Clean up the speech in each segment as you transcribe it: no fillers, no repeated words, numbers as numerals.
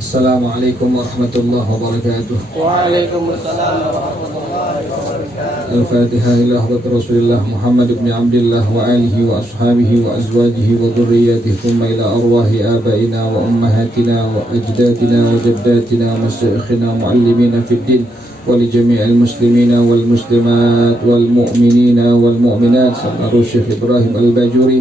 Assalamualaikum warahmatullahi wabarakatuh. Waalaikumsalam warahmatullahi wabarakatuh. Al-Fatihah ila hadrat Rasulullah Muhammad ibn Abdullah wa alihi wa ashabihi wa azwajihi wa dhurriyyatihi thumma ila arwahi abaina wa ummahatina wa ajdadina wa jaddatina wa masyayikhina muallimina fid din wa li jami'il muslimina wal muslimat wal mu'minina wal mu'minat sallallahu Syekh Ibrahim Al-Bajuri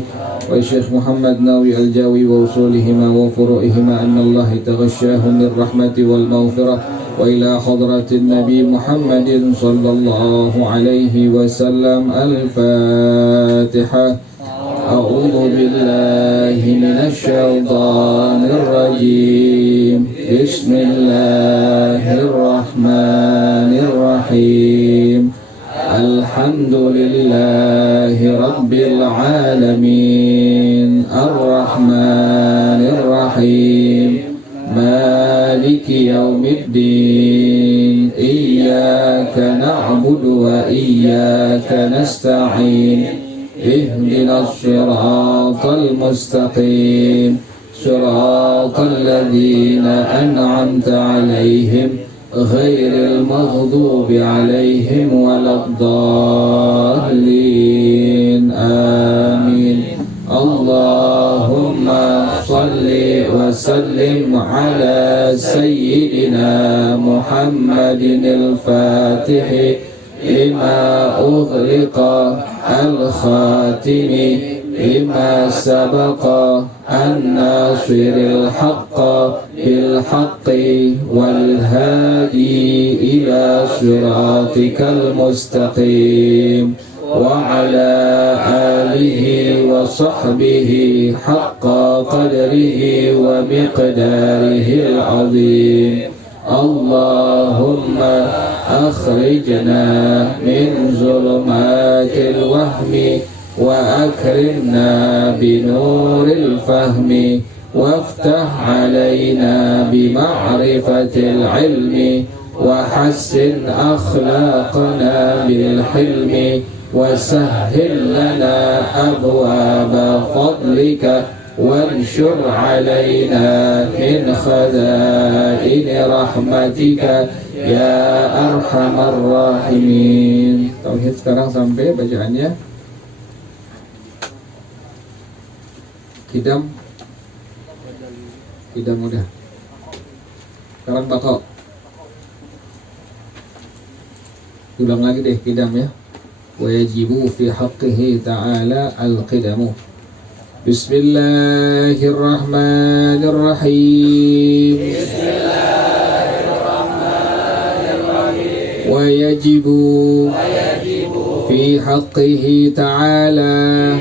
wa Syekh Muhammad Nawi Al-Jawi wa usulihima wa furu'ihima anna Allah taghashshahum min rahmati wal maghfirah wa ila hadratin Nabi Muhammadin sallallahu alaihi wasallam. Al-Fatihah. A'udzu billahi minasy syaithanir rajim. Bismillahirrahmanirrahim. Alhamdulillahi rabbil alamin. Ar-Rahmanir Rahim. Maliki yaumiddin. Iyyaka na'budu wa iyyaka nasta'in. Ihdinas siratal mustaqim. Siratal ladzina an'amta 'alaihim ghairil maghdubi 'alaihim waladdallin. Amin. Allahumma salli wa sallim ala sayyidina Muhammadin al-Fatih lima ughliqa al-khatimi lima sabaqa an-nasiril haqqa bil haqqi wal hadi ila siratikal mustaqim wa ala alihi wa sahbihi haqqa qadrihi wa miqdarihi al-azim. Allahumma akhrijna min zulumatil wahmi wa akrimna binuril fahmi waftah alayna bima'rifatil ilmi wa hassin akhlaqna bil hilmi wa sahhil lana abwaba fadlika وانشر علينا من خزائن رحمتك يا أرحم الراحمين. Tauhid sekarang sampai bacaannya Kidam udah. Sekarang Baqarah. Ulang lagi deh Kidam ya. Wa yajibu fi haqqihi ta'ala al-qidamu. Bismillahirrahmanirrahim. Bismillahirrahmanirrahim. Wa yajibu fi haqqihi ta'ala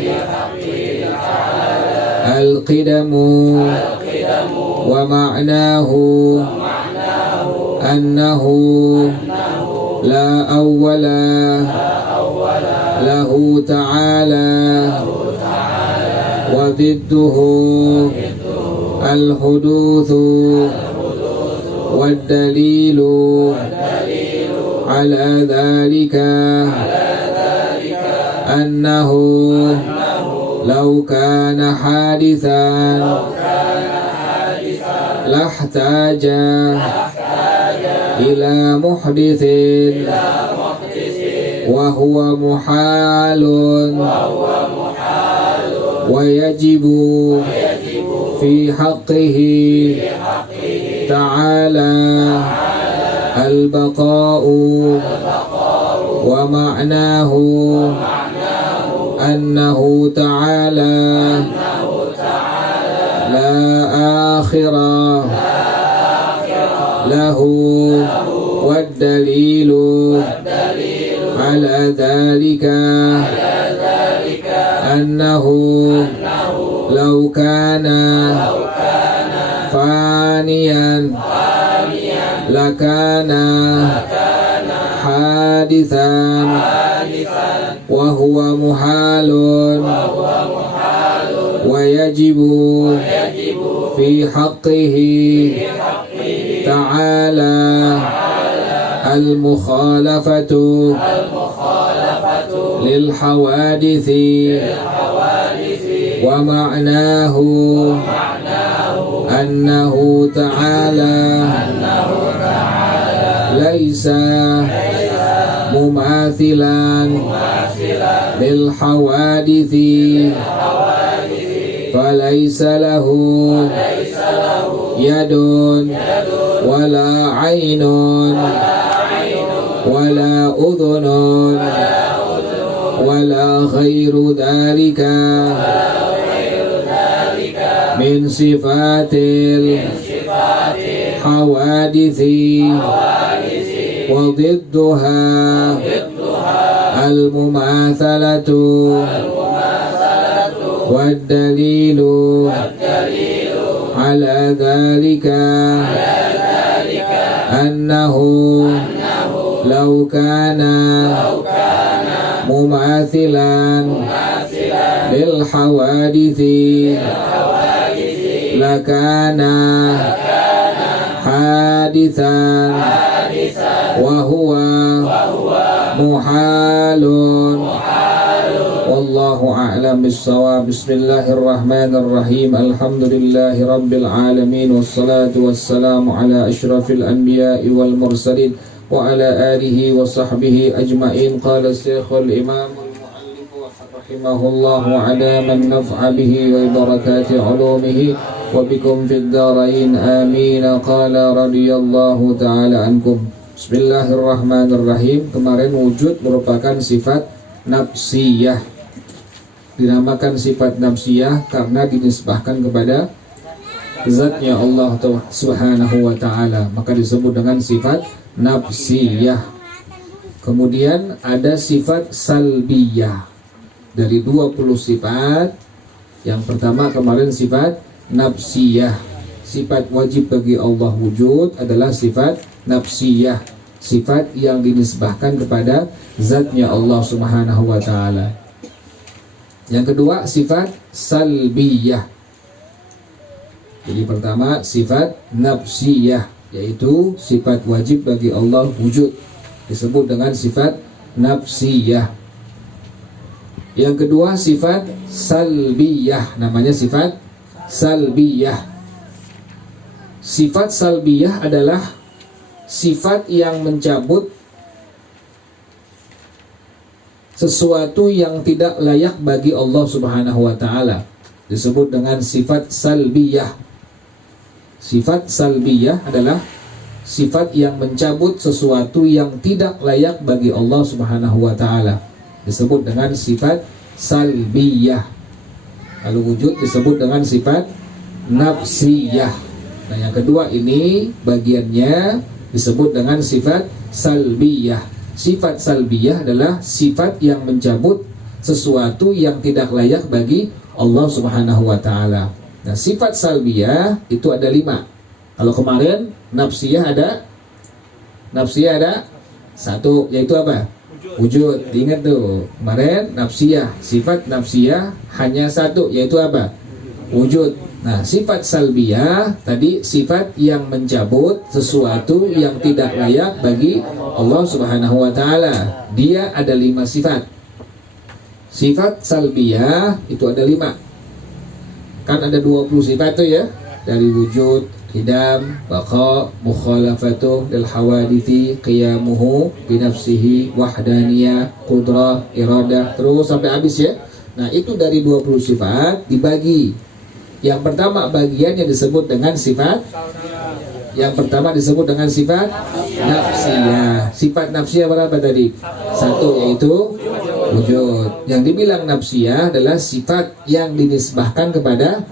al-qidamu wa ma'nahu annahu la awwala lahu ta'ala وضده الحدوث والدليل على ذلك أنه لو كان حادثا لاحتاج إلى محدث وهو محال ويجب في حقه تعالى البقاء ومعناه أنه تعالى لا آخر له والدليل على ذلك أنه لو كان فانيا لكان حادثا وهو محال ويجب في حقه تعالى المخالفة للحوادث ومعناه annahu ta'ala laisa mumathilan lil hawadithi falaysa lahu yadun wala aynun wala udhunun wala khairu dhalika min sifatil hawadithi wa didduha al-mumathalatu wad dalilu ala dhalika annahu law kana mumathilan lil hawadithi lakana hadithan wa huwa muhalun wallahu a'lam bis-shawab. Bismillahirrahmanirrahim. Alhamdulillahi rabbil alamin wassalatu wassalamu ala asyrafil anbiya'i wal mursalin wa ala alihi wa sahbihi ajma'in. Qala Syekhul Imam al-Muallif rahimahullahu ala man naf'a bihi wa barakati ulumihi wa bikum fid darain amin. Qala radhiyallahu ta'ala ankum. Bismillahirrahmanirrahim. Kemarin wujud merupakan sifat nafsiyah. Dinamakan sifat nafsiyah karena dinisbahkan kepada zatnya Allah Subhanahu wa ta'ala, maka disebut dengan sifat nafsiyah. Kemudian ada sifat salbiyah. Dari 20 sifat, yang pertama kemarin sifat nafsiyah. Sifat wajib bagi Allah wujud adalah sifat nafsiyah, sifat yang dinisbahkan kepada zatnya Allah Subhanahu wa ta'ala. Yang kedua sifat salbiyah. Jadi pertama sifat nafsiyah, yaitu sifat wajib bagi Allah wujud, disebut dengan sifat nafsiyah. Yang kedua sifat salbiyah, namanya sifat salbiyah. Sifat salbiyah adalah sifat yang mencabut sesuatu yang tidak layak bagi Allah Subhanahu wa ta'ala, disebut dengan sifat salbiyah. Sifat salbiyah adalah sifat yang mencabut sesuatu yang tidak layak bagi Allah Subhanahu wa ta'ala, disebut dengan sifat salbiyah. Kalau wujud disebut dengan sifat nafsiyah. Nah, yang kedua ini bagiannya disebut dengan sifat salbiyah. Sifat salbiyah adalah sifat yang mencabut sesuatu yang tidak layak bagi Allah Subhanahu wa ta'ala. Nah, sifat salbiyah itu ada 5. Kalau kemarin nafsiyah ada 1, yaitu apa? Wujud. Ingat tuh, kemarin nafsiyah, sifat nafsiyah hanya 1, yaitu apa? Wujud. Nah, sifat salbiyah tadi sifat yang mencabut sesuatu yang tidak layak bagi Allah Subhanahu wa ta'ala. Dia ada 5 sifat. Sifat salbiyah itu ada 5. Kan ada 20 sifat tuh ya. Dari wujud, qidam, baqa, mukhalafatuh lil hawadithi, qiyamuhu binafsihi, wahdaniyah, qudrah, iradah, terus sampai habis ya. Nah, itu dari 20 sifat dibagi. Yang pertama bagian yang disebut dengan sifat, yang pertama disebut dengan sifat nafsiyah. Sifat nafsiyah berapa tadi? 1, yaitu wujud. Yang dibilang nafsiyah adalah sifat yang dinisbahkan kepada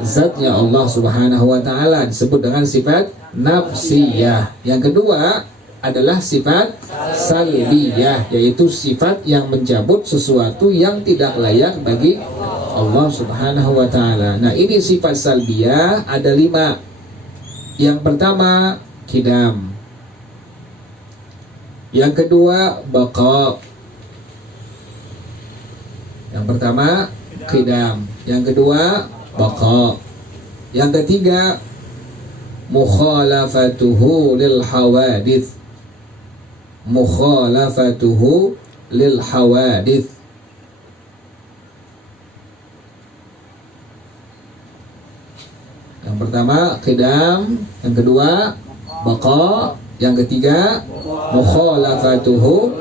zatnya Allah Subhanahu wa ta'ala, disebut dengan sifat nafsiyah. Yang kedua adalah sifat salbiyah, yaitu sifat yang mencabut sesuatu yang tidak layak bagi Allah Subhanahu wa ta'ala. Nah, ini sifat salbiyah ada 5. Yang pertama qidam. Yang kedua baqa. Yang pertama qidam. Yang kedua baqa. Yang ketiga mukhalafatuhu lil hawadith. Mukhalafatuhu lil hawadith. Yang pertama qidam, yang kedua baqa, yang ketiga mukhalafatuhu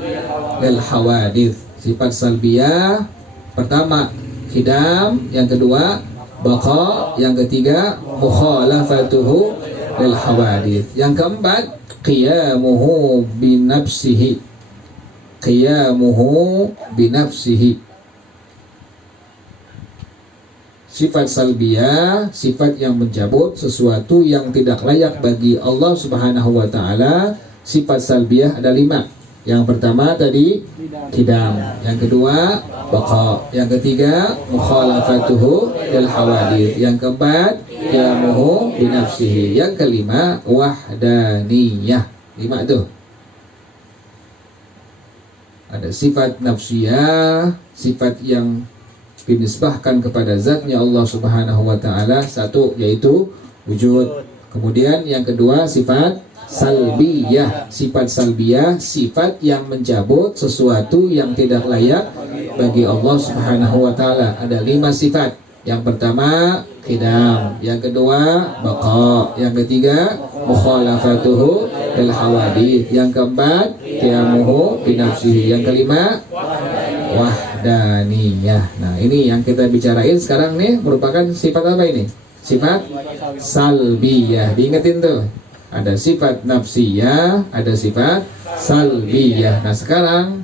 lil hawadith. Sifat salbiyah pertama qidam, yang kedua baqa, yang ketiga mukhalafatuhu lil hawadith. Yang keempat qiyamuhu binafsihi. Qiyamuhu binafsihi. Sifat salbiyah, sifat yang mencabut sesuatu yang tidak layak bagi Allah Subhanahu wa ta'ala. Sifat salbiyah ada 5. Yang pertama tadi qidam, yang kedua baqa, yang ketiga mukhalafatuhu lil hawadith, yang keempat qiyamuhu binafsihi, yang kelima wahdaniyah. 5 tuh. Ada sifat nafsiyah, sifat yang dinisbahkan kepada zatnya Allah Subhanahu wa ta'ala. Satu yaitu wujud. Kemudian yang kedua sifat salbiyah. Sifat salbiyah, sifat yang mencabut sesuatu yang tidak layak bagi Allah Subhanahu wa ta'ala. Ada 5 sifat. Yang pertama qidam, yang kedua baqa, yang ketiga mukhalafatuhu lil hawadith, yang keempat qiyamuhu binafsihi, yang kelima wahdaniyah. Nah, ini yang kita bicarain sekarang nih merupakan sifat apa ini? Sifat salbiyah. Diingetin tuh. Ada sifat nafsiyah, ada sifat salbiyah. Nah, sekarang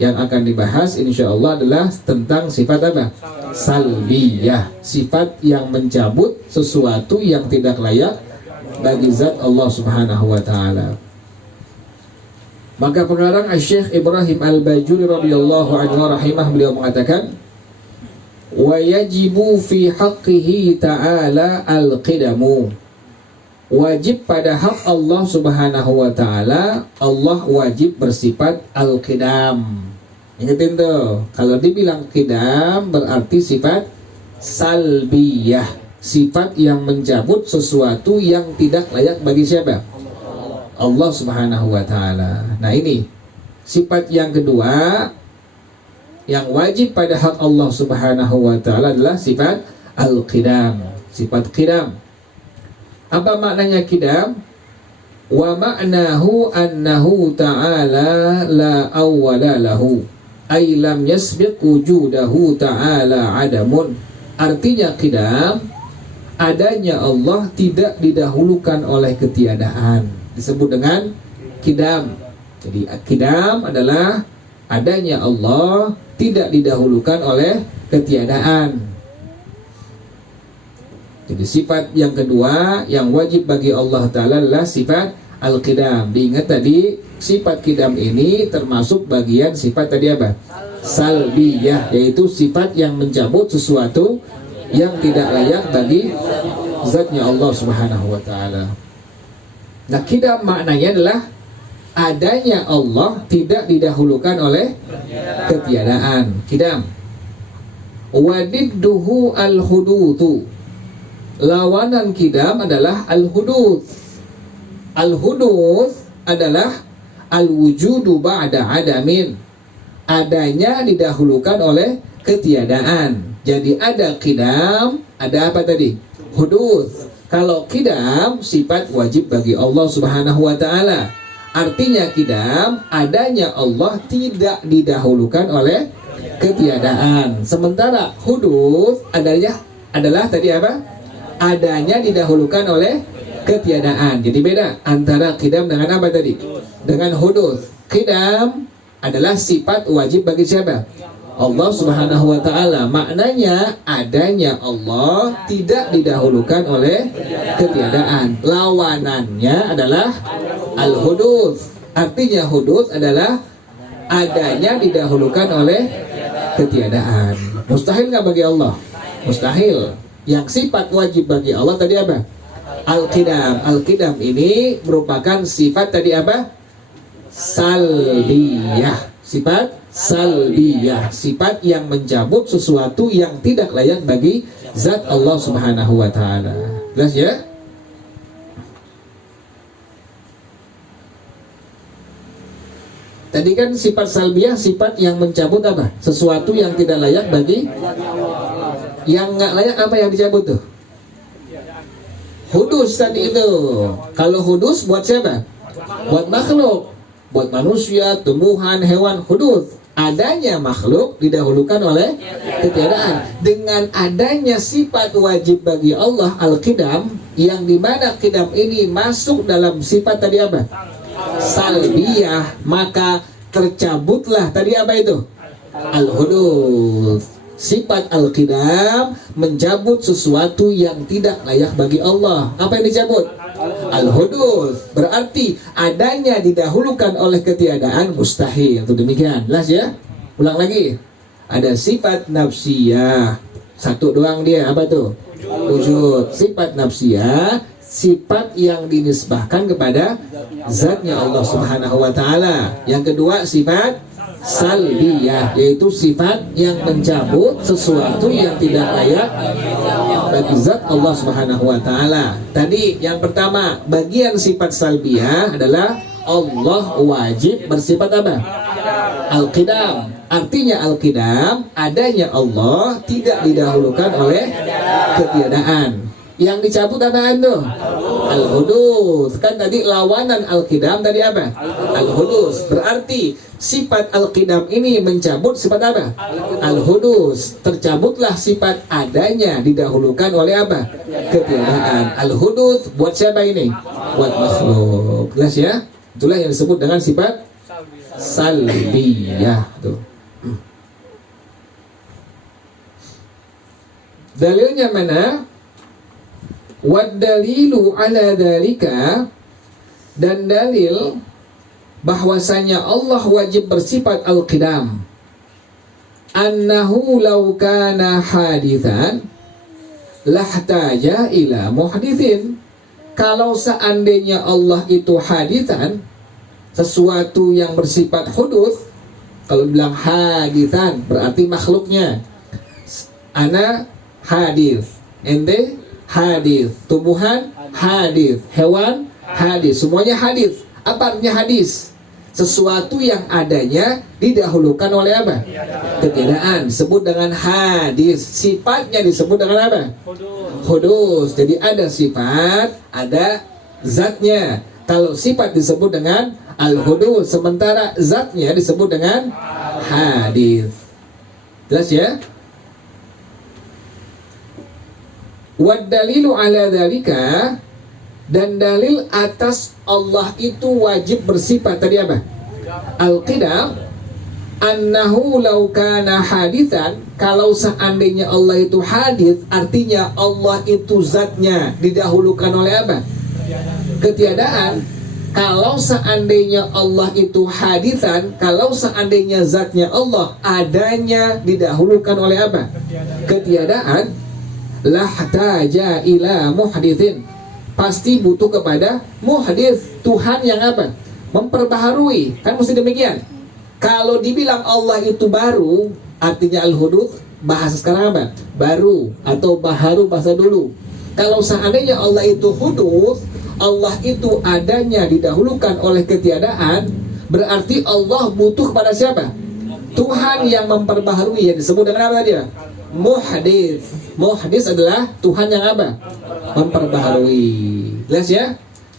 yang akan dibahas insya Allah adalah tentang sifat apa? Salbiyah. Sifat yang mencabut sesuatu yang tidak layak bagi zat Allah Subhanahu wa ta'ala. Maka pengarang Syekh Ibrahim Al-Bajuri radhiyallahu anhu rahimah, beliau mengatakan wa yajibu fi haqqihi ta'ala al-qidamu. Wajib pada hak Allah Subhanahu wa ta'ala, Allah wajib bersifat al-qidam. Ingetin tuh, kalau dibilang qidam berarti sifat salbiyah, sifat yang mencabut sesuatu yang tidak layak bagi siapa? Allah Subhanahu wa ta'ala. Nah, ini sifat yang kedua yang wajib pada hak Allah Subhanahu wa ta'ala adalah sifat al-qidam, sifat qidam. Apa maknanya qidam? Wa ma'nahu annahu ta'ala la awwala lahu, ay lam yasbiq wujudahu ta'ala adamun. Artinya qidam, adanya Allah tidak didahulukan oleh ketiadaan, disebut dengan qidam. Jadi qidam adalah adanya Allah tidak didahulukan oleh ketiadaan. Jadi sifat yang kedua yang wajib bagi Allah Ta'ala adalah sifat al-qidam. Diingat tadi sifat qidam ini termasuk bagian sifat tadi apa? Salbiyah, yaitu sifat yang mencabut sesuatu yang tidak layak bagi zatnya Allah Subhanahu wa ta'ala. Nah, qidam maknanya adalah adanya Allah tidak didahulukan oleh ketiadaan. Qidam. Wadidduhu al-hudutu. Lawanan qidam adalah al-hudud. Al-hudud adalah al-wujudu ba'da adamin. Adanya didahulukan oleh ketiadaan. Jadi ada qidam, ada apa tadi? Hudud. Kalau qidam sifat wajib bagi Allah Subhanahu wa ta'ala. Artinya qidam, adanya Allah tidak didahulukan oleh ketiadaan. Sementara hudud adalah tadi apa? Adanya didahulukan oleh ketiadaan. Jadi beda antara qidam dengan apa tadi? Dengan hudud. Qidam adalah sifat wajib bagi siapa? Allah Subhanahu wa ta'ala. Maknanya adanya Allah tidak didahulukan oleh ketiadaan. Lawanannya adalah al-hudud. Artinya hudud adalah adanya didahulukan oleh ketiadaan. Mustahil nggak bagi Allah? Mustahil. Yang sifat wajib bagi Allah tadi apa? Al-qidam. Al-qidam ini merupakan sifat tadi apa? Salbiyah. Sifat salbiyah, sifat yang mencabut sesuatu yang tidak layak bagi zat Allah Subhanahu wa ta'ala. Jelas ya? Tadi kan sifat salbiyah, sifat yang mencabut apa? Sesuatu yang tidak layak bagi. Yang nggak layak apa yang dicabut tuh? hudus tadi itu. Kalau hudus buat siapa? Buat makhluk, buat manusia, tumbuhan, hewan. Hudus, adanya makhluk didahulukan oleh ketiadaan. Dengan adanya sifat wajib bagi Allah al-qidam, yang dimana qidam ini masuk dalam sifat tadi apa? Salbiyah, maka tercabutlah tadi apa itu? Al-hudus. Sifat al-qidam mencabut sesuatu yang tidak layak bagi Allah. Apa yang dicabut? Al-hudus. Berarti adanya didahulukan oleh ketiadaan mustahil. Itu demikian. Jelas ya? Ulang lagi. Ada sifat nafsiyah. Satu doang dia. Apa tuh? Wujud. Sifat nafsiyah, sifat yang dinisbahkan kepada zatnya Allah Subhanahu wa ta'ala. Yang kedua sifat salbiyah, yaitu sifat yang mencabut sesuatu yang tidak layak bagi zat Allah Subhanahu wa ta'ala. Tadi yang pertama, bagian sifat salbiyah adalah Allah wajib bersifat apa? Al-qidam. Artinya al-qidam, adanya Allah tidak didahulukan oleh ketiadaan. Yang dicabut apaan tuh? Al-hudus. Kan tadi lawanan al-qidam tadi apa? Al-hudus. Berarti sifat al-qidam ini mencabut sifat apa? Al-hudus. Tercabutlah sifat adanya didahulukan oleh apa? Ketiadaan. Al-hudus buat siapa ini? Buat makhluk. Jelas ya? Itulah yang disebut dengan sifat salbiyah tuh. Dalilnya mana? Wad dalilu ala dzalika, dan dalil bahwasanya Allah wajib bersifat al-qidam, annahu law kana hadithan lahtaja ila muhdithin. Kalau seandainya Allah itu hadithan, sesuatu yang bersifat hudus, kalau bilang hadithan berarti makhluknya. Ana hadis, ente hadis, tumbuhan hadis, hewan hadis, semuanya hadis. Apa artinya hadis? Sesuatu yang adanya didahulukan oleh apa? Ketiadaan. Sebut dengan hadis. Sifatnya disebut dengan apa? Hudus. Jadi ada sifat, ada zatnya. Kalau sifat disebut dengan al-hudus, sementara zatnya disebut dengan hadis. Jelas ya? Wad dalilu ala dzalika, dan dalil atas Allah itu wajib bersifat tadi apa? Al-qidam, annahu law kana hadithan, kalau seandainya Allah itu hadits, artinya Allah itu zatnya didahulukan oleh apa? Ketiadaan. Kalau seandainya Allah itu hadithan, kalau seandainya zatnya Allah adanya didahulukan oleh apa? Ketiadaan, lahtaja ila muhdithin, pasti butuh kepada muhdits, Tuhan yang apa? Memperbaharui. Kan mesti demikian. Kalau dibilang Allah itu baru, artinya al-hudud, bahasa sekarang apa? Baru atau baharu bahasa dulu. Kalau seandainya Allah itu hudud, Allah itu adanya didahulukan oleh ketiadaan, berarti Allah butuh kepada siapa? Tuhan yang memperbaharui, yang disebut dengan apa dia? Muhdits. Muhdits adalah Tuhan yang apa? Memperbaharui. Jelas ya?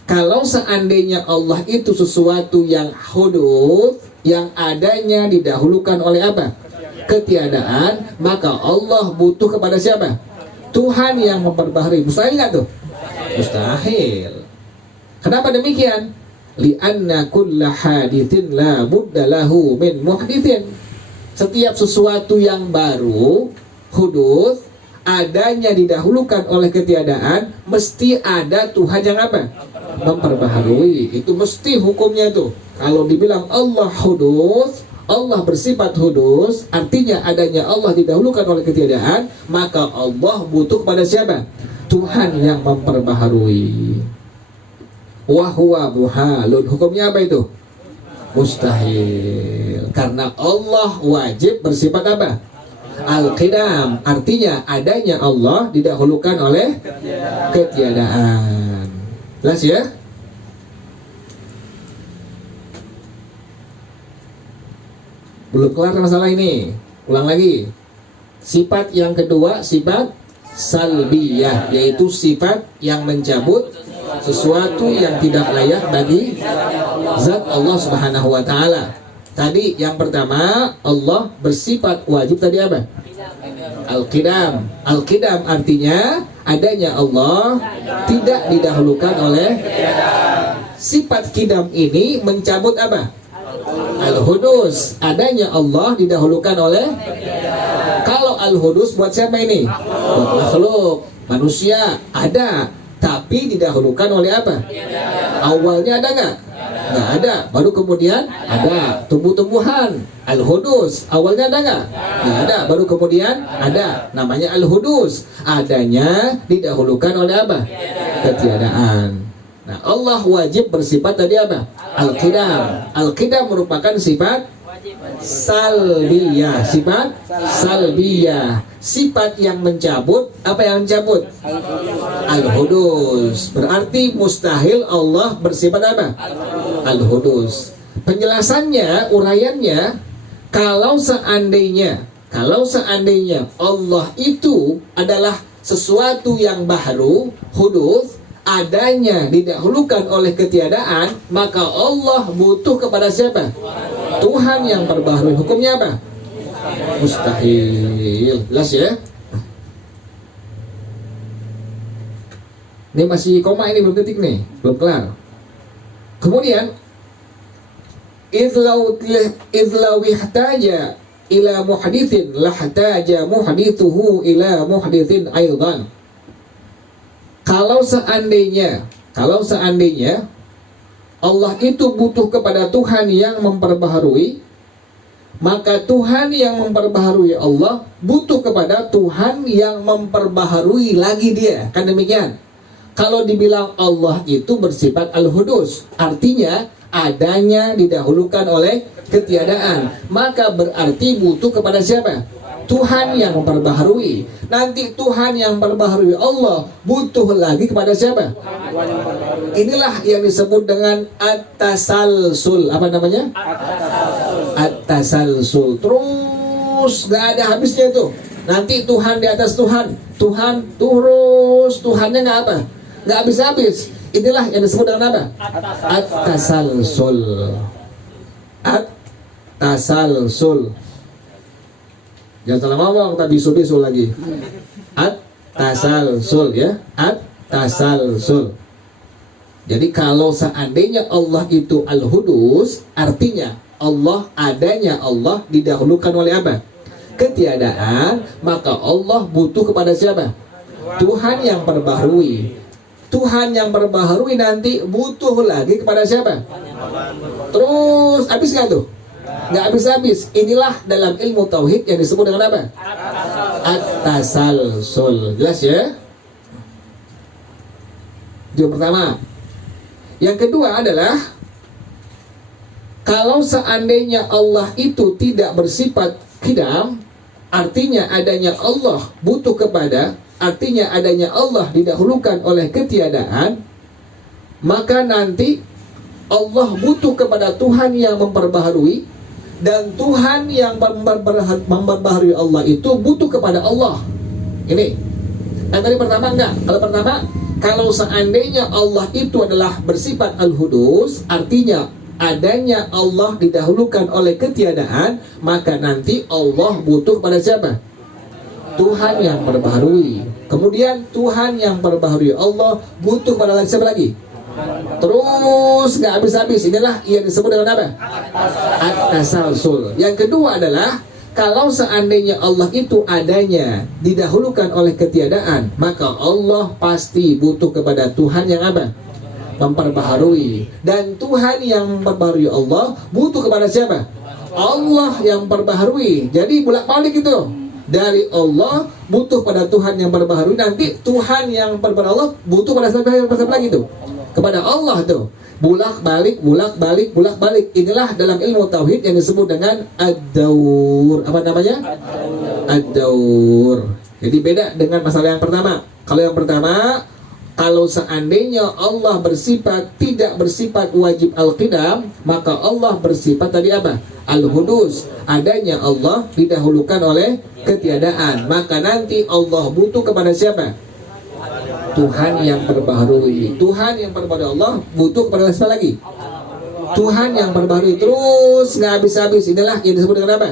Kalau seandainya Allah itu sesuatu yang hudud, yang adanya didahulukan oleh apa? Ketiadaan, maka Allah butuh kepada siapa? Tuhan yang memperbaharui. Mustahil nggak tuh? Mustahil. Kenapa demikian? Li'anna kulla hadithin la budda lahu min muhdithin. Setiap sesuatu yang baru, hudud, adanya didahulukan oleh ketiadaan, mesti ada Tuhan yang apa? Memperbaharui. Itu mesti hukumnya tuh. Kalau dibilang Allah hudud, Allah bersifat hudus, artinya adanya Allah didahulukan oleh ketiadaan, maka Allah butuh kepada siapa? Tuhan yang memperbaharui. Wahuwa buhalun. Hukumnya apa itu? Mustahil. Karena Allah wajib bersifat apa? Al-qidam. Artinya adanya Allah didahulukan oleh ketiadaan. Jelas ya? Belum kelar masalah ini. Ulang lagi. Sifat yang kedua, sifat salbiyah, yaitu sifat yang mencabut sesuatu yang tidak layak bagi zat Allah Subhanahu wa taala. Tadi yang pertama, Allah bersifat wajib tadi apa? Al-Qidam. Al-Qidam artinya adanya Allah tidak didahulukan oleh. Sifat Qidam ini mencabut apa? Al-Hudus. Adanya Allah didahulukan oleh. Kalau Al-Hudus buat siapa ini? Buat makhluk, manusia ada, tapi didahulukan oleh apa? Awalnya ada nggak? Nggak ada. Baru kemudian ada. Tumbuh-tumbuhan, Al-Hudus. Awalnya ada nggak? Nggak ada. Baru kemudian ada. Namanya Al-Hudus. Adanya didahulukan oleh apa? Ketiadaan. Nah, Allah wajib bersifat tadi apa? Al-Qidam. Al-Qidam merupakan sifat salbiyah. Sifat salbiyah. Sifat yang mencabut. Apa yang mencabut? Al-Hudus. Berarti mustahil Allah bersifat apa? Al-Hudus. Penjelasannya, uraiannya, kalau seandainya Allah itu adalah sesuatu yang baru, hudus, adanya didahulukan oleh ketiadaan, maka Allah butuh kepada siapa? Tuhan yang perbaharui. Hukumnya apa? Mustahil. Jelas ya? Ini masih koma, ini belum titik nih, belum kelar. Kemudian idlaw ihtaja ila muhdithin lahtaja muhdithuhu ila muhdithin aidan. Kalau seandainya Allah itu butuh kepada Tuhan yang memperbaharui, maka Tuhan yang memperbaharui Allah butuh kepada Tuhan yang memperbaharui lagi dia. Kan demikian. Kalau dibilang Allah itu bersifat al-hudus, artinya adanya didahulukan oleh ketiadaan, maka berarti butuh kepada siapa? Tuhan yang memperbaharui. Nanti Tuhan yang memperbaharui Allah butuh lagi kepada siapa? Inilah yang disebut dengan at-tasalsul. Apa namanya? At-tasalsul. Terus gak ada habisnya itu. Nanti Tuhan di atas Tuhan, Tuhan terus, Tuhannya gak apa? Gak habis-habis. Inilah yang disebut dengan apa? At-tasalsul. At-tasalsul. Jangan salah ngomong, tak bisul-bisul lagi. At-tasalsul ya. At-tasalsul. Jadi kalau seandainya Allah itu al-hudus, artinya adanya Allah didahulukan oleh apa? Ketiadaan, maka Allah butuh kepada siapa? Tuhan yang perbaharui. Tuhan yang perbaharui nanti butuh lagi kepada siapa? Terus habis nggak tuh? Nggak habis-habis. Inilah dalam ilmu tauhid yang disebut dengan apa? At-tasalsul. Jelas ya? Yang pertama. Yang kedua adalah kalau seandainya Allah itu tidak bersifat qidam, artinya adanya Allah butuh kepada, artinya adanya Allah didahulukan oleh ketiadaan, maka nanti Allah butuh kepada Tuhan yang memperbaharui, dan Tuhan yang memperbaharui Allah itu butuh kepada Allah. Ini yang tadi pertama enggak. Kalau pertama, kalau seandainya Allah itu adalah bersifat al-hudus, artinya adanya Allah didahulukan oleh ketiadaan, maka nanti Allah butuh pada siapa? Tuhan yang perbaharui. Kemudian Tuhan yang perbaharui Allah butuh pada siapa lagi? Terus nggak habis-habis. Inilah yang disebut dengan apa? At-tasalsul. Yang kedua adalah kalau seandainya Allah itu adanya didahulukan oleh ketiadaan, maka Allah pasti butuh kepada Tuhan yang apa? Memperbaharui. Dan Tuhan yang memperbaharui Allah butuh kepada siapa? Allah yang memperbaharui. Jadi bolak-balik itu. Dari Allah butuh pada Tuhan yang memperbaharui, nanti Tuhan yang memperbaharui Allah butuh pada siapa lagi itu? Kepada Allah tuh. Bolak-balik. Inilah dalam ilmu tauhid yang disebut dengan ad-daur. Apa namanya? Ad-daur. Jadi beda dengan masalah yang pertama. Kalau yang pertama, Kalau seandainya Allah tidak bersifat wajib al-qidam, maka Allah bersifat tadi apa? Al-hudus. Adanya Allah didahulukan oleh ketiadaan. Maka nanti Allah butuh kepada siapa? Tuhan yang perbaharui. Tuhan yang perbaharui Allah butuh kepada siapa lagi? Tuhan yang perbaharui terus nggak habis-habis. Inilah yang disebut dengan apa?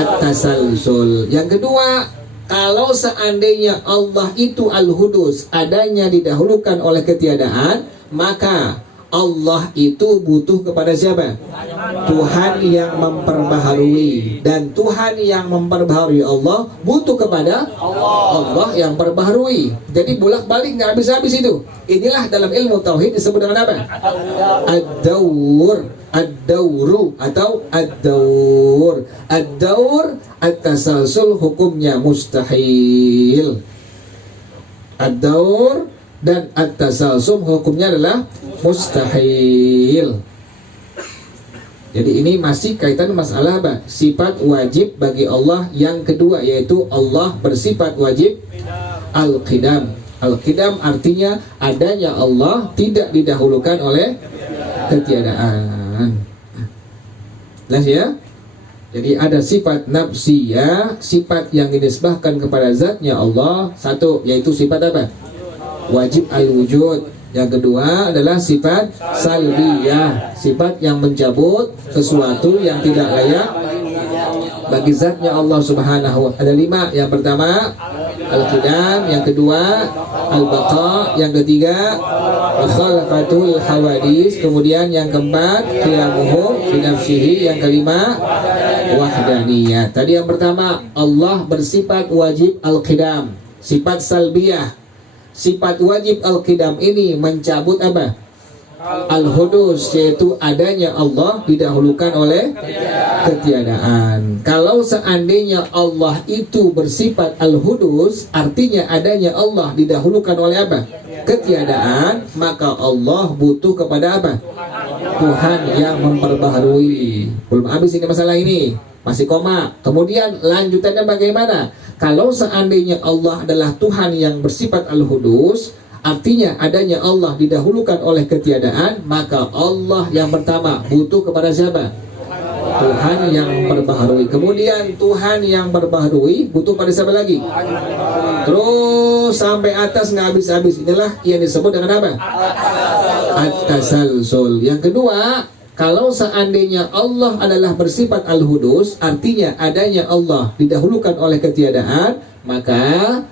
At-tasalsul. Yang kedua, kalau seandainya Allah itu al-hudus, adanya didahulukan oleh ketiadaan, maka Allah itu butuh kepada siapa? Tuhan yang memperbaharui. Dan Tuhan yang memperbaharui Allah butuh kepada Allah yang perbaharui. Jadi bolak-balik nggak habis-habis itu. Inilah dalam ilmu tauhid disebut dengan apa? Ad-daur, ad-dauru atau ad-daur. Ad-daur, at-tasalsul hukumnya mustahil. Ad-daur dan at-tasalsul hukumnya adalah mustahil. Jadi ini masih kaitan masalah apa? Sifat wajib bagi Allah yang kedua, yaitu Allah bersifat wajib al-qidam. Al-qidam artinya adanya Allah tidak didahulukan oleh ketiadaan. Jelas ya? Jadi ada sifat nafsiyah, sifat yang dinisbahkan kepada zatnya Allah. Satu, yaitu sifat apa? Wajib al-wujud. Yang kedua adalah sifat salbiyah, sifat yang mencabut sesuatu yang tidak layak bagi zatnya Allah subhanahu wa ta'ala. Ada 5. Yang pertama al-qidam, yang kedua al-baqa, yang ketiga khalafatul hawadis, kemudian yang keempat qiyamuhu binafsihi, yang kelima wahdaniyah. Tadi yang pertama Allah bersifat wajib al-qidam, sifat salbiyah. Sifat wajib al-qidam ini mencabut apa? Al-hudus, yaitu adanya Allah didahulukan oleh ketiadaan. Kalau seandainya Allah itu bersifat al-hudus, artinya adanya Allah didahulukan oleh apa? Ketiadaan, maka Allah butuh kepada apa? Tuhan yang memperbaharui. Belum habis ini masalah ini, masih koma. Kemudian lanjutannya bagaimana? Kalau seandainya Allah adalah Tuhan yang bersifat al-hudus, artinya adanya Allah didahulukan oleh ketiadaan, maka Allah yang pertama butuh kepada siapa? Tuhan yang memperbaharui. Kemudian Tuhan yang memperbaharui butuh pada siapa lagi? Terus sampai atas nggak habis-habis. Inilah yang disebut dengan apa? At-tasalsul. Yang kedua, kalau seandainya Allah adalah bersifat al-hudus, artinya adanya Allah didahulukan oleh ketiadaan, maka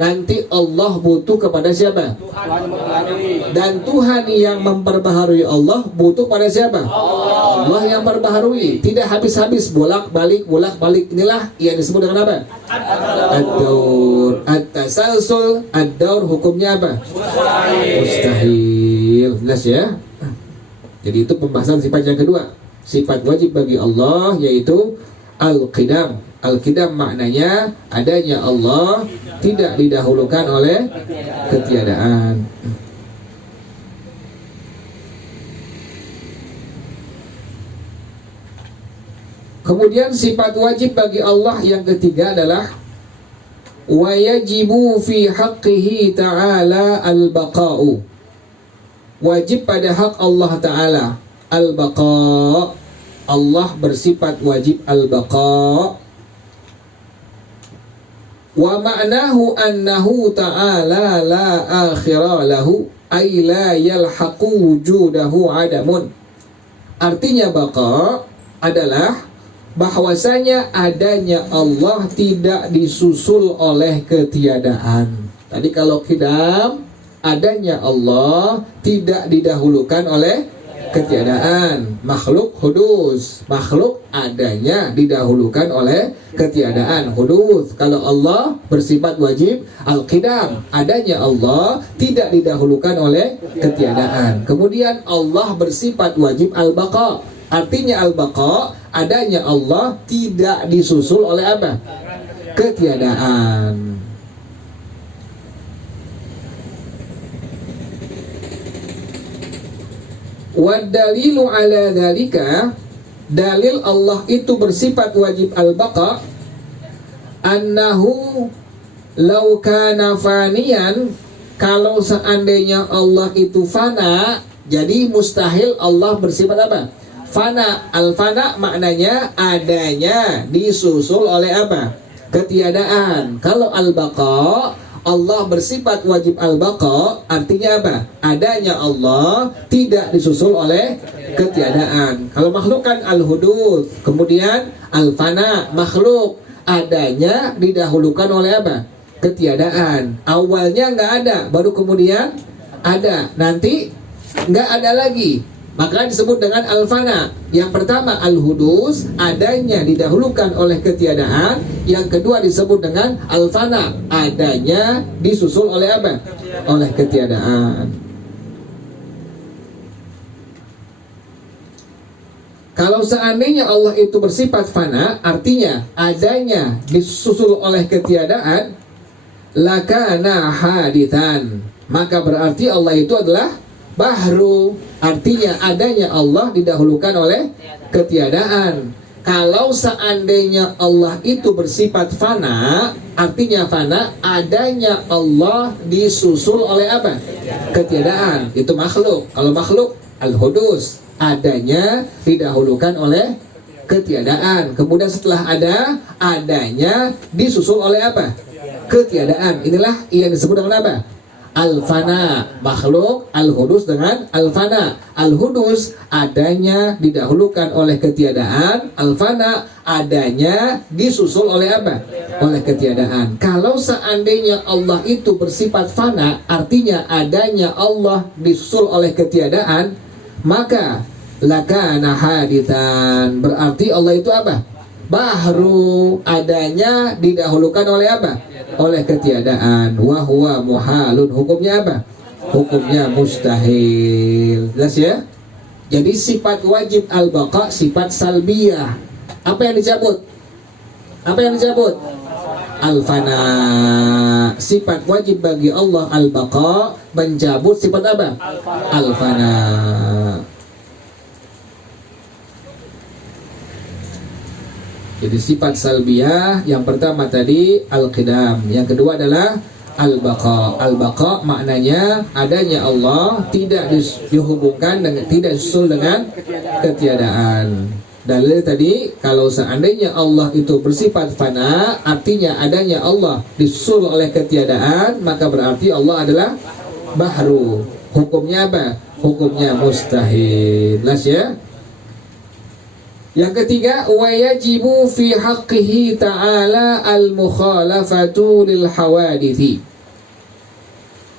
nanti Allah butuh kepada siapa? Dan Tuhan yang memperbaharui Allah butuh pada siapa? Allah yang memperbaharui. Tidak habis-habis, bolak-balik. Inilah yang disebut dengan apa? Ad-daur. At-tasalsul. Ad-daur hukumnya apa? Mustahil. Jelas ya? Jadi itu pembahasan sifat yang kedua. Sifat wajib bagi Allah yaitu al-qidam. Al-qidam maknanya adanya Allah tidak didahulukan oleh ketiadaan. Kemudian sifat wajib bagi Allah yang ketiga adalah wa yajibu fi haqqihi ta'ala al-baqa'u. Wajib pada hak Allah Ta'ala al-baqa. Allah bersifat wajib al-baqa. Wa ma'nahu annahu ta'ala la akhira lahu ay la yalhaqu wujudahu adamun. Artinya baqa adalah bahwasanya adanya Allah tidak disusul oleh ketiadaan. Tadi kalau qidam, adanya Allah tidak didahulukan oleh ketiadaan. Makhluk hudus, makhluk adanya didahulukan oleh ketiadaan, hudus. Kalau Allah bersifat wajib al-qidam, adanya Allah tidak didahulukan oleh ketiadaan. Kemudian Allah bersifat wajib al-baqa, artinya al-baqa, adanya Allah tidak disusul oleh apa? Ketiadaan. Wadalilu ala dzalika, dalil Allah itu bersifat wajib al-baqa, annahu law kana faniyan Kalau seandainya Allah itu fana, jadi mustahil Allah bersifat apa? Fana. Al-fana maknanya adanya disusul oleh apa? Ketiadaan. Kalau al-baqa, Allah bersifat wajib al-baqa, artinya apa? Adanya Allah tidak disusul oleh ketiadaan. Kalau makhluk kan al-hudud, kemudian al-fana, makhluk adanya didahulukan oleh apa? Ketiadaan. Awalnya nggak ada, baru kemudian ada. Nanti nggak ada lagi, maka disebut dengan al-fana. Yang pertama al-hudus, adanya didahulukan oleh ketiadaan. Yang kedua disebut dengan al-fana, adanya disusul oleh apa? Oleh ketiadaan. Kalau seandainya Allah itu bersifat fana, artinya adanya disusul oleh ketiadaan, lakana hadithan, maka berarti Allah itu adalah bahru, artinya adanya Allah didahulukan oleh ketiadaan. Kalau seandainya Allah itu bersifat fana, artinya fana, adanya Allah disusul oleh apa? Ketiadaan. Itu makhluk. Kalau makhluk al-hudus, adanya didahulukan oleh ketiadaan. Kemudian setelah ada, adanya disusul oleh apa? Ketiadaan. Inilah yang disebut dengan apa? Al-fana. Makhluk al-hudus dengan al-fana. Al-hudus adanya didahulukan oleh ketiadaan, al-fana adanya disusul oleh apa? Oleh ketiadaan. Kalau seandainya Allah itu bersifat fana, artinya adanya Allah disusul oleh ketiadaan, maka lakana hadithan, berarti Allah itu apa? Bahru, adanya didahulukan oleh apa? Oleh ketiadaan. Wa huwa muhalun, hukumnya apa? Hukumnya mustahil. Jelas ya? Jadi sifat wajib al-baqa sifat salbiyah. Apa yang dicabut? Apa yang dicabut? Al-fana. Sifat wajib bagi Allah al-baqa, mencabut sifat apa? Al-fana. Jadi sifat salbiyah yang pertama tadi al-qidam, yang kedua adalah al-baqa. Al-baqa maknanya adanya Allah tidak dihubungkan dengan, tidak disusul dengan ketiadaan. Dalil tadi, kalau seandainya Allah itu bersifat fana, artinya adanya Allah disusul oleh ketiadaan, maka berarti Allah adalah bahru. Hukumnya apa? Hukumnya mustahil. Jelas ya? Yang ketiga, wa yajibu fi haqqihi ta'ala al-mukhalafatu lil hawadithi.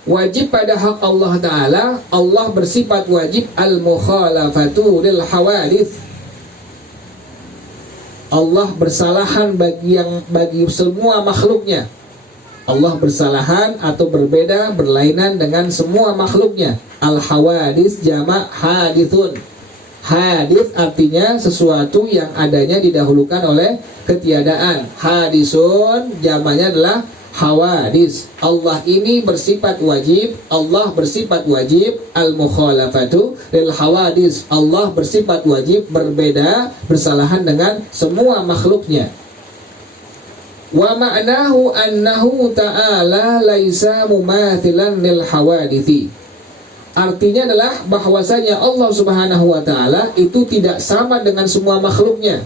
Wajib pada hak Allah Ta'ala, Allah bersifat wajib al-mukhalafatu lil hawadith. Allah bersalahan bagi semua makhluknya. Allah bersalahan atau berbeda, berlainan dengan semua makhluknya. Al-hawadith jamak hadithun. Hadis artinya sesuatu yang adanya didahulukan oleh ketiadaan. Hadisun jamaknya adalah hawadis. Allah ini bersifat wajib, Allah bersifat wajib al-mukhalafatu lil hawadis. Allah bersifat wajib berbeda, bersalahan dengan semua makhluknya. Wa ma'nahu annahu ta'ala laisa mumathilan lil hawadithi. Artinya adalah bahwasanya Allah Subhanahu wa Ta'ala itu tidak sama dengan semua makhluknya.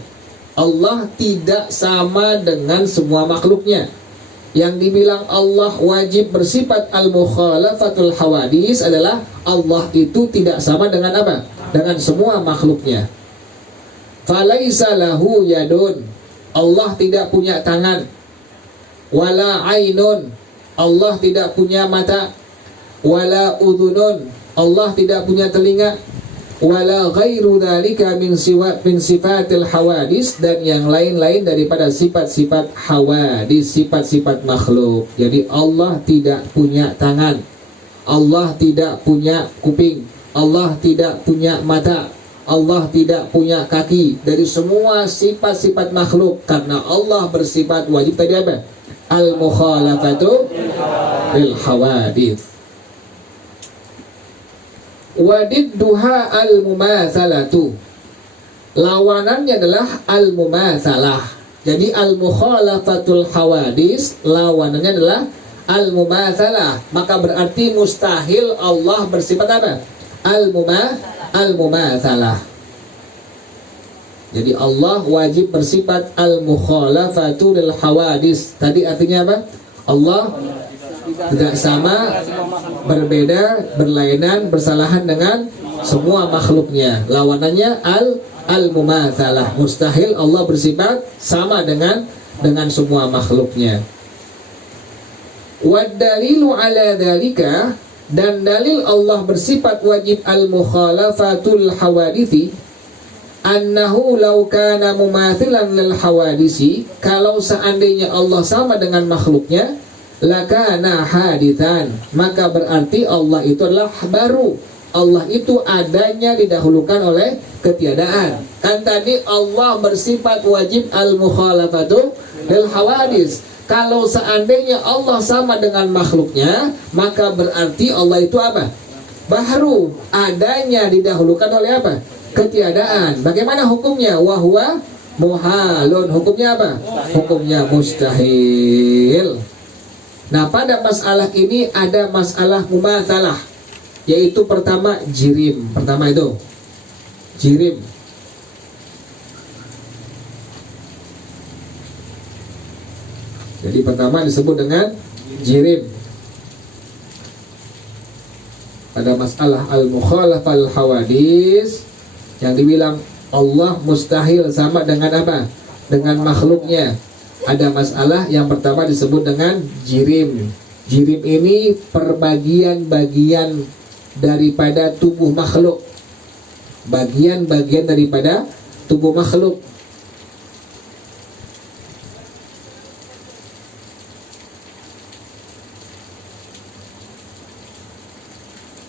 Allah tidak sama dengan semua makhluknya. Yang dibilang Allah wajib bersifat al-mukhalafatul hawadis adalah Allah itu tidak sama dengan apa? Dengan semua makhluknya. Falaisa lahu yadun, Allah tidak punya tangan. Wala ainun, Allah tidak punya mata. Wala udhunun, Allah tidak punya telinga. Wala ghairu dzalika min sifatil hawadis, dan yang lain-lain daripada sifat-sifat hawadis, sifat-sifat makhluk. Jadi Allah tidak punya tangan, Allah tidak punya kuping, Allah tidak punya mata, Allah tidak punya kaki. Dari semua sifat-sifat makhluk, karena Allah bersifat wajib tadi apa? Al-mukhalafatu lil hawadits. Wadidduha al-mumatsalatu, lawanannya adalah al-mumatsalah. Jadi al-mukhalafatul hawadis lawanannya adalah al-mumatsalah, maka berarti mustahil Allah bersifat apa? Al-mumatsalah. Jadi Allah wajib bersifat al-mukhalafatu lil hawadis. Tadi artinya apa? Allah tidak sama, berbeda, berlainan, bersalahan dengan semua makhluknya. Lawanannya al-mumatsalah. Mustahil Allah bersifat sama dengan semua makhluknya. Wad dalilu ala dzalika, dan dalil Allah bersifat wajib al-mukhalafatul hawadithi, annahu law kana mumathilan lil hawadisi, kalau seandainya Allah sama dengan makhluknya, lakana hadithan, maka berarti Allah itu adalah baru. Allah itu adanya didahulukan oleh ketiadaan. Kan tadi Allah bersifat wajib al-mukhalafatu lil hawadis. Kalau seandainya Allah sama dengan makhluknya, maka berarti Allah itu apa? Baru, adanya didahulukan oleh apa? Ketiadaan. Bagaimana hukumnya? Wahwa muhalun. Hukumnya apa? Hukumnya mustahil. Nah, pada masalah ini ada masalah mumatsalah, yaitu pertama jirim. Pertama itu jirim. Jadi pertama disebut dengan jirim. Pada masalah al-mukhalafah al-hawadis, yang dibilang Allah mustahil sama dengan apa? Dengan makhluknya. Ada masalah yang pertama disebut dengan jirim. Jirim ini perbagian-bagian daripada tubuh makhluk. Bagian-bagian daripada tubuh makhluk.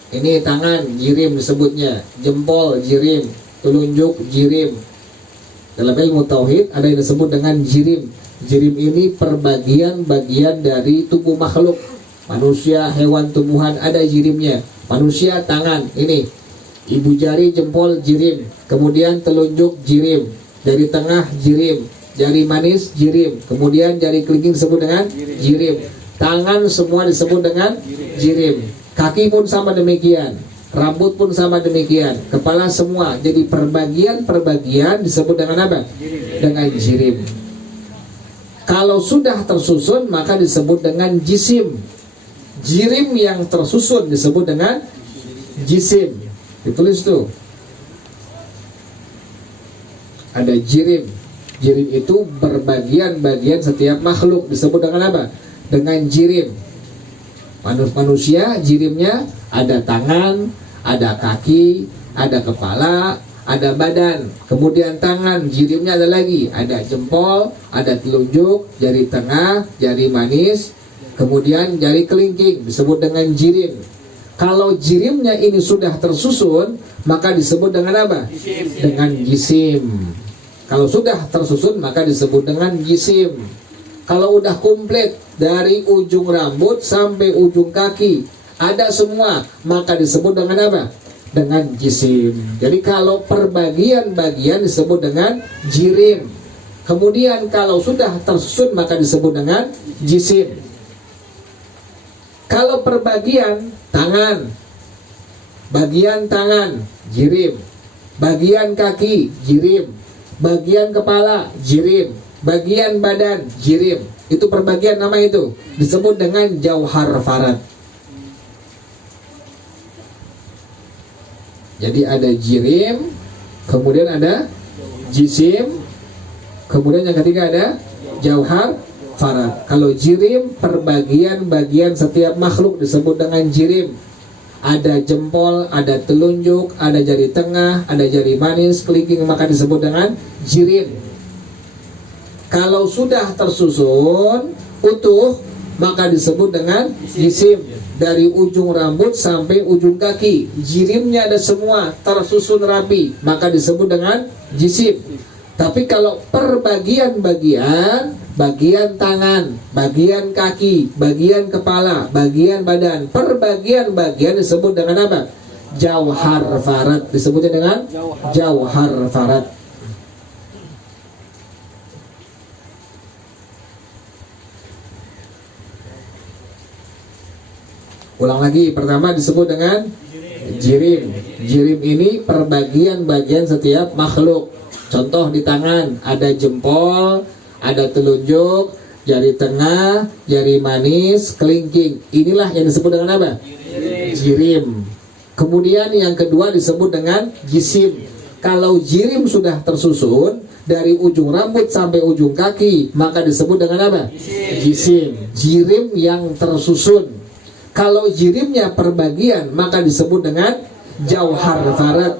Ini tangan jirim disebutnya, jempol jirim, telunjuk jirim. Dalam ilmu tauhid ada yang disebut dengan jirim. Jirim ini perbagian-bagian dari tubuh makhluk. Manusia, hewan, tumbuhan ada jirimnya. Manusia tangan ini, ibu jari, jempol jirim, kemudian telunjuk jirim, jari tengah jirim, jari manis jirim, kemudian jari kelingking disebut dengan jirim. Tangan semua disebut dengan jirim. Kaki pun sama demikian, rambut pun sama demikian, kepala semua. Jadi perbagian-perbagian disebut dengan apa? Dengan jirim. Kalau sudah tersusun maka disebut dengan jisim. Jirim yang tersusun disebut dengan jisim. Ditulis tuh. Ada jirim. Jirim itu berbagian-bagian setiap makhluk disebut dengan apa? Dengan jirim. Manusia jirimnya ada tangan, ada kaki, ada kepala, ada badan. Kemudian tangan jirimnya ada lagi, ada jempol, ada telunjuk, jari tengah, jari manis, kemudian jari kelingking disebut dengan jirim. Kalau jirimnya ini sudah tersusun, maka disebut dengan apa? Jisim. Dengan jisim. Kalau sudah tersusun maka disebut dengan jisim. Kalau udah komplit dari ujung rambut sampai ujung kaki ada semua, maka disebut dengan apa? Dengan jisim. Jadi kalau perbagian-bagian disebut dengan jirim. Kemudian kalau sudah tersusun maka disebut dengan jisim. Kalau perbagian tangan, bagian tangan jirim, bagian kaki jirim, bagian kepala jirim, bagian badan jirim. Itu perbagian nama itu disebut dengan jauhar farad. Jadi ada jirim, kemudian ada jisim, kemudian yang ketiga ada jauhar farad. Kalau jirim perbagian-bagian setiap makhluk disebut dengan jirim. Ada jempol, ada telunjuk, ada jari tengah, ada jari manis, kelingking, maka disebut dengan jirim. Kalau sudah tersusun utuh maka disebut dengan jisim. Dari ujung rambut sampai ujung kaki jirimnya ada semua, tersusun rapi, maka disebut dengan jisim. Tapi kalau perbagian-bagian, bagian tangan, bagian kaki, bagian kepala, bagian badan, perbagian-bagian disebut dengan apa? Jauhar farad. Disebutnya dengan jauhar farad. Ulang lagi, pertama disebut dengan jirim. Jirim ini perbagian-bagian setiap makhluk. Contoh di tangan, ada jempol, ada telunjuk, jari tengah, jari manis, kelingking. Inilah yang disebut dengan apa? Jirim. Kemudian yang kedua disebut dengan jisim. Kalau jirim sudah tersusun dari ujung rambut sampai ujung kaki, maka disebut dengan apa? Jisim. Jirim yang tersusun. Kalau jirimnya perbagian, maka disebut dengan jauhar farad.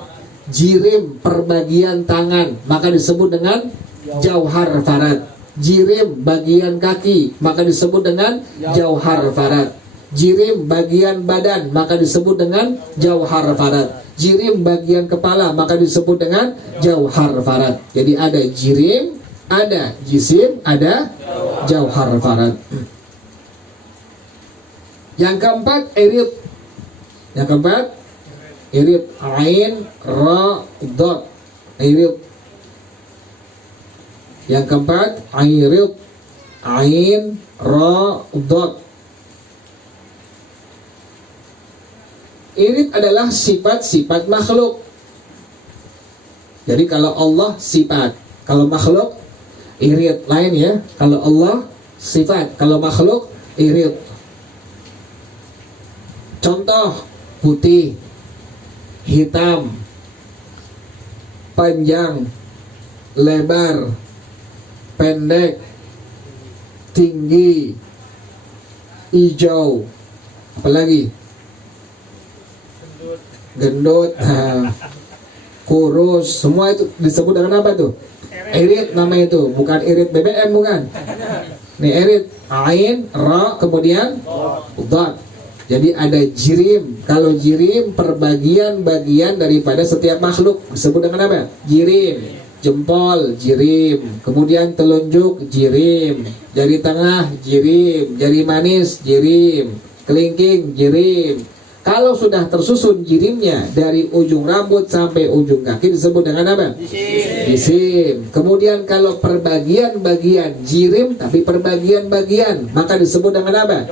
Jirim perbagian tangan, maka disebut dengan jauhar farad. Jirim bagian kaki, maka disebut dengan jauhar farad. Jirim bagian badan, maka disebut dengan jauhar farad. Jirim bagian kepala, maka disebut dengan jauhar farad. Jadi ada jirim, ada jisim, ada jauhar farad. Yang keempat, irid. Yang keempat, irid. Ain, ra, dot. Irid. Yang keempat, irid. Ain, ra, dot. Irid adalah sifat-sifat makhluk. Jadi kalau Allah sifat, kalau makhluk irid. Lain ya. Kalau Allah sifat, kalau makhluk irid. Contoh, putih, hitam, panjang, lebar, pendek, tinggi, hijau, apalagi? Gendut, kurus, semua itu disebut dengan apa tuh? Irid namanya itu, bukan irid BBM, bukan. Nih irid, ain, ra, kemudian dot. Jadi ada jirim. Kalau jirim perbagian-bagian daripada setiap makhluk disebut dengan apa? Jirim. Jempol, jirim. Kemudian telunjuk, jirim. Jari tengah, jirim. Jari manis, jirim. Kelingking, jirim. Kalau sudah tersusun jirimnya dari ujung rambut sampai ujung kaki disebut dengan apa? Jisim. Kemudian kalau perbagian-bagian jirim tapi perbagian-bagian, maka disebut dengan apa?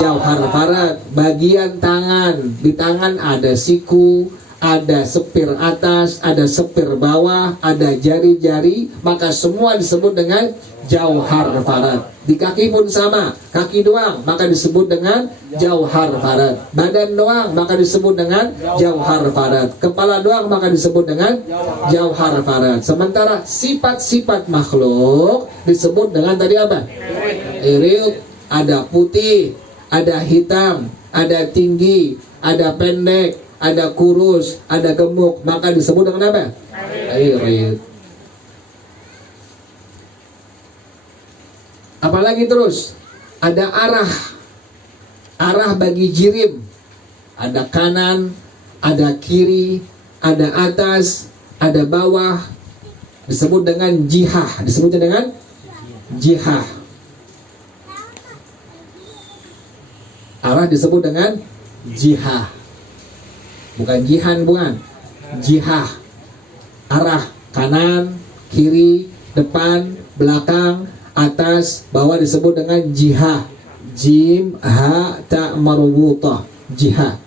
Jauhar farad. Bagian tangan, di tangan ada siku, ada sepir atas, ada sepir bawah, ada jari-jari, maka semua disebut dengan jauhar farad. Di kaki pun sama, kaki doang maka disebut dengan jauhar farad. Badan doang maka disebut dengan jauhar farad. Kepala doang maka disebut dengan jauhar farad. Sementara sifat-sifat makhluk disebut dengan tadi apa? Irid. Ada putih, ada hitam, ada tinggi, ada pendek, ada kurus, ada gemuk, maka disebut dengan apa? Irid. Apalagi terus, ada arah. Arah bagi jirim. Ada kanan, ada kiri, ada atas, ada bawah. Disebut dengan jihah. Disebutnya dengan jihah. Arah disebut dengan jihah. Bukan jihan, bukan. Jihah. Arah kanan, kiri, depan, belakang, atas, bawah disebut dengan jihah. Jim, ha, ta, marbuta. Jihah.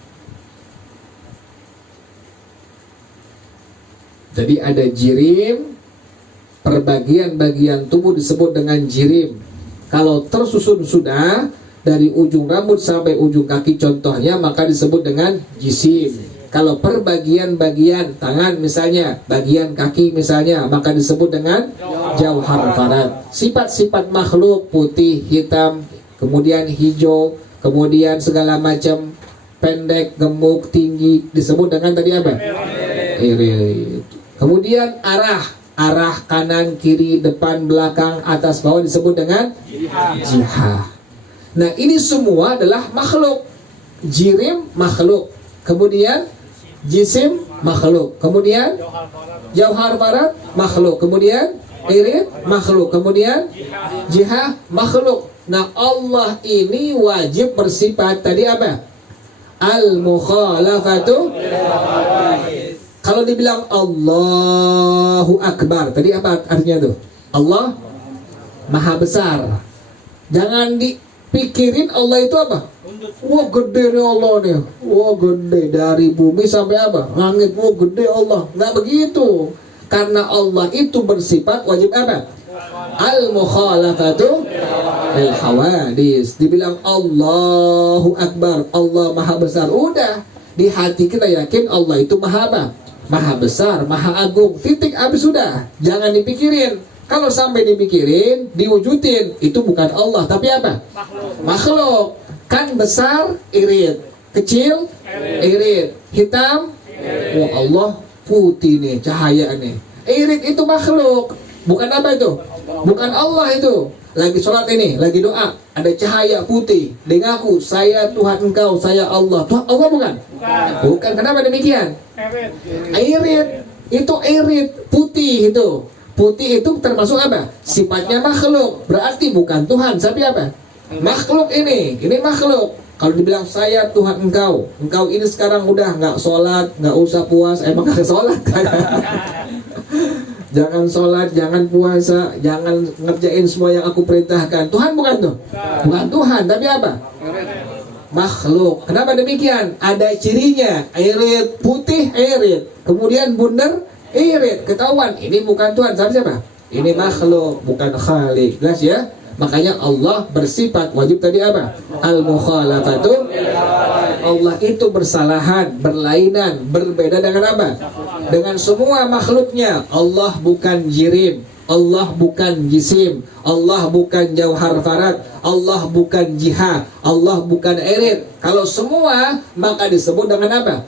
Jadi ada jirim, perbagian-bagian tubuh disebut dengan jirim. Kalau tersusun sudah dari ujung rambut sampai ujung kaki contohnya, maka disebut dengan jisim. Kalau perbagian-bagian tangan misalnya, bagian kaki misalnya, maka disebut dengan jauhar farad. Sifat-sifat makhluk putih, hitam, kemudian hijau, kemudian segala macam, pendek, gemuk, tinggi, disebut dengan tadi apa? Irid. Kemudian arah kanan, kiri, depan, belakang, atas, bawah disebut dengan jihah. Nah ini semua adalah makhluk. Jirim makhluk, kemudian jisim makhluk, kemudian jauhar farad makhluk, kemudian irid makhluk, kemudian jihah makhluk. Nah Allah ini wajib bersifat tadi apa? Al-mukhalafatu. Kalau dibilang Allahu Akbar, tadi apa artinya tuh? Allah Maha Besar. Jangan pikirin Allah itu apa? Wah gede nih Allah nih. Wah gede dari bumi sampai apa? Langit. Wah gede Allah. Nggak begitu. Karena Allah itu bersifat wajib apa? Al-mukhalafatu lil hawadis. Dibilang Allahu Akbar, Allah Maha Besar. Udah, di hati kita yakin Allah itu Maha apa? Maha Besar, Maha Agung. Titik, habis sudah. Jangan dipikirin. Kalau sampai dipikirin, diwujudin, itu bukan Allah, tapi apa? Makhluk. Kan besar, irit. Kecil, irit. Hitam, wah Allah putih nih, cahaya nih. Irit itu makhluk. Bukan apa itu? Bukan Allah itu. Lagi sholat ini, lagi doa, ada cahaya putih. Dia ngaku, saya Tuhan engkau, saya Allah. Tuhan Allah bukan? Bukan. Kenapa demikian? Irit. Itu irit, putih itu. Putih itu termasuk apa? Sifatnya makhluk. Berarti bukan Tuhan, tapi apa? Makhluk ini makhluk. Kalau dibilang saya Tuhan engkau ini sekarang udah nggak sholat, nggak usah puas. Emang nggak sholat? Jangan sholat, jangan puasa, jangan ngerjain semua yang aku perintahkan. Tuhan bukan tuh? Bukan Tuhan, tapi apa? Makhluk. Kenapa demikian? Ada cirinya. Irit, putih, irit. Kemudian bundar, irit. Ketahuan, ini bukan Tuhan. Siapa? Ini makhluk, bukan Khalik. Jelas ya? Makanya Allah bersifat wajib tadi apa? Al-mukhalafatu. Allah itu bersalahan, berlainan, berbeda dengan apa? Dengan semua makhluknya. Allah bukan jirim, Allah bukan jisim, Allah bukan jauhar farat, Allah bukan jiha, Allah bukan irit. Kalau semua maka disebut dengan apa?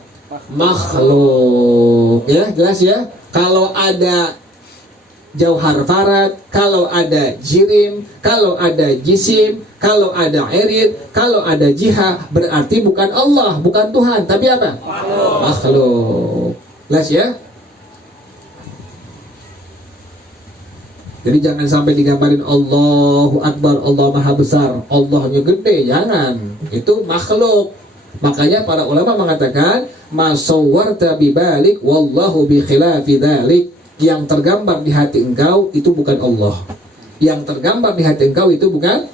Makhluk. Ya, jelas ya? Kalau ada jauhar farat, kalau ada jirim, kalau ada jisim, kalau ada irit, kalau ada jiha, berarti bukan Allah, bukan Tuhan, tapi apa? Makhluk. Jelas ya? Jadi jangan sampai digambarin Allahu Akbar, Allah Maha Besar, Allahnya gede, jangan. Itu makhluk. Makanya para ulama mengatakan ma sawwarta bibalik wallahu bi khilafi dzalik. Yang tergambar di hati engkau itu bukan Allah. Yang tergambar di hati engkau itu bukan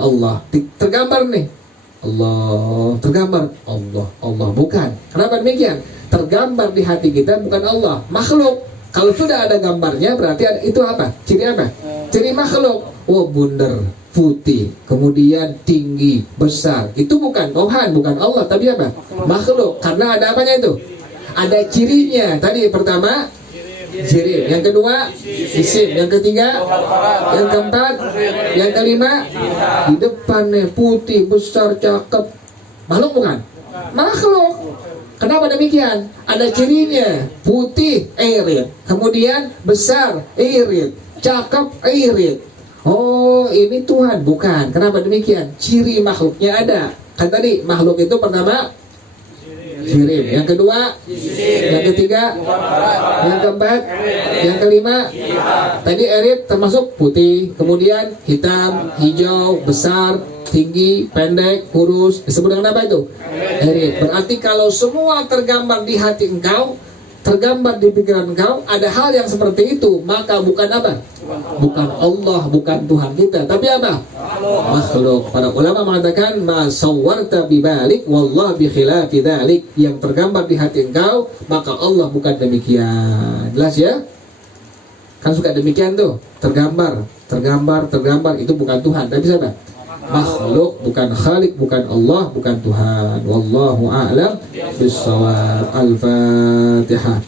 Allah. Tergambar nih Allah, tergambar Allah bukan. Kenapa demikian? Tergambar di hati kita bukan Allah, makhluk. Kalau sudah ada gambarnya berarti ada, itu apa? Ciri apa? Ciri makhluk. Oh bundar, putih, kemudian tinggi, besar. Itu bukan Tuhan, bukan Allah, tapi apa? Makhluk. Karena ada apanya itu? Ada cirinya. Tadi pertama jirim, yang kedua isim, yang ketiga, yang keempat, yang kelima, di depannya putih, besar, cakep. Makhluk bukan? Makhluk. Kenapa demikian? Ada cirinya, putih, irit, kemudian besar, irit, cakep, irit. Oh, ini Tuhan, bukan. Kenapa demikian? Ciri makhluknya ada. Kan tadi makhluk itu pertama jirim, yang kedua, yang ketiga, yang keempat, yang kelima. Tadi irit termasuk putih, kemudian hitam, hijau, besar, tinggi, pendek, kurus. Disebut dengan apa itu? Irit. Berarti kalau semua tergambar di hati engkau, tergambar di pikiran engkau, ada hal yang seperti itu, maka bukan apa? Bukan Allah, bukan Tuhan kita, tapi apa? Makhluk. Para ulama mengatakan ma sawwarta bibalik wallah bi khilafi dzalik. Yang tergambar di hati engkau, maka Allah bukan demikian. Jelas ya? Kan suka demikian tuh, tergambar itu bukan Tuhan, tapi siapa? Makhluk, bukan Khalik, bukan Allah, bukan Tuhan. Wallahu a'lam bissawab. Al-Fatihah.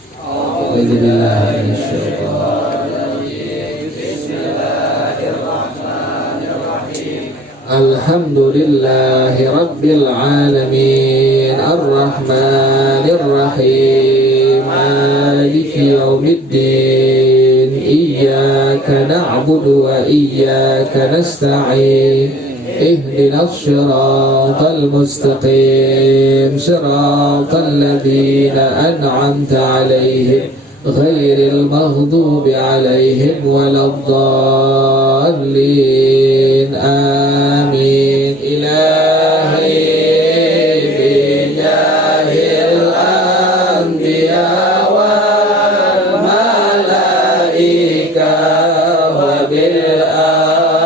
Alhamdulillahi Rabbil Alamin Ar-Rahmanir Rahim Maliki Yawmiddin Iyyaka na'budu wa iyyaka nasta'in اهدنا الصراط المستقيم صراط الذين أنعمت عليهم غير المغضوب عليهم ولا الضالين آمين إلهي بجاه الأنبياء والملائكة وبالأولياء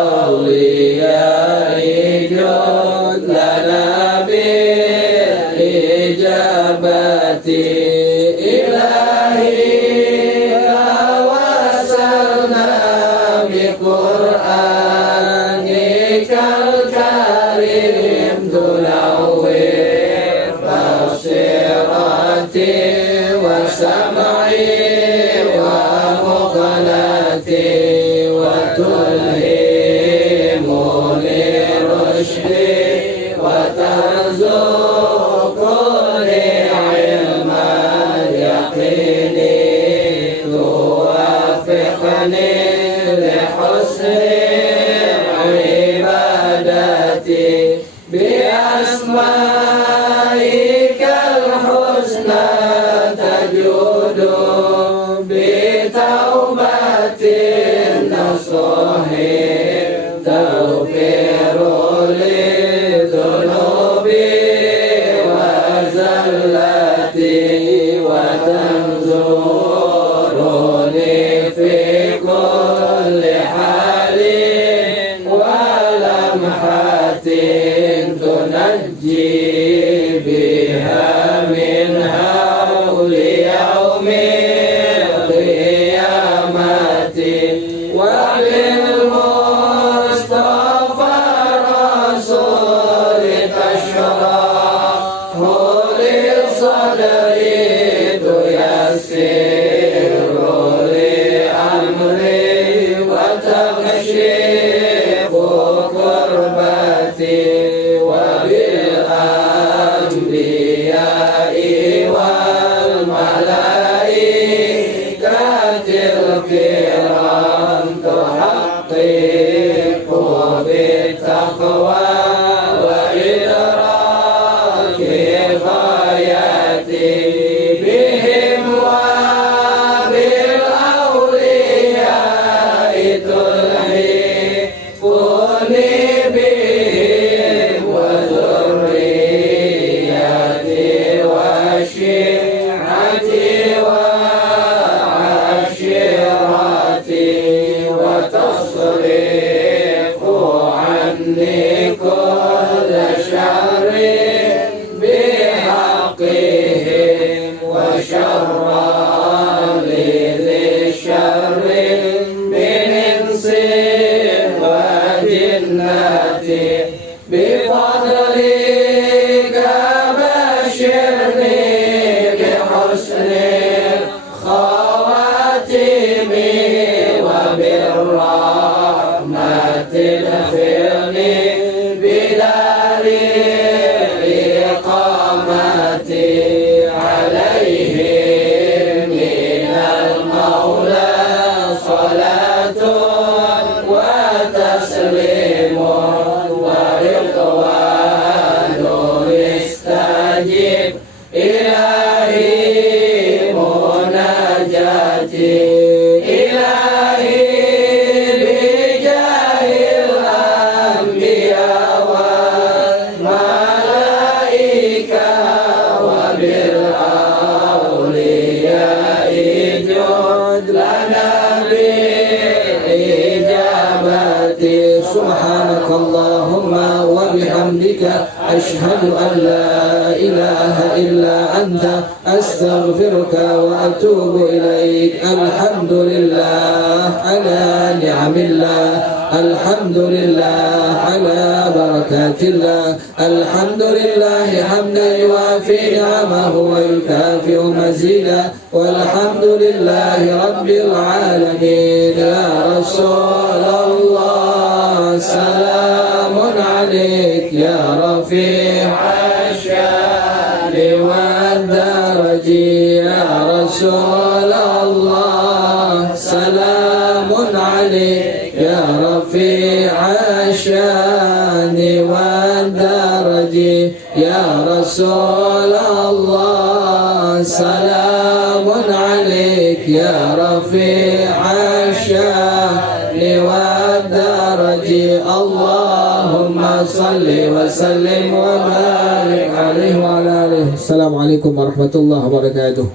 سبحانك اللهم وبحمدك أشهد أن لا إله إلا أنت أستغفرك وأتوب إليك. الحمد لله على نعم الله، الحمد لله على بركات الله، الحمد لله حمدا يوافي نعمه ويكافئ مزيدا، والحمد لله رب العالمين. يا رسول الله سلام عليك يا رفيع الشان والدرج، يا رسول الله سلام عليك يا رفيع الشان والدرج، يا رسول الله سلام عليك يا رفيع الشان والدرج. اللهم صل وسلم وبارك عليه وعلى آله. السلام عليكم ورحمة الله وبركاته.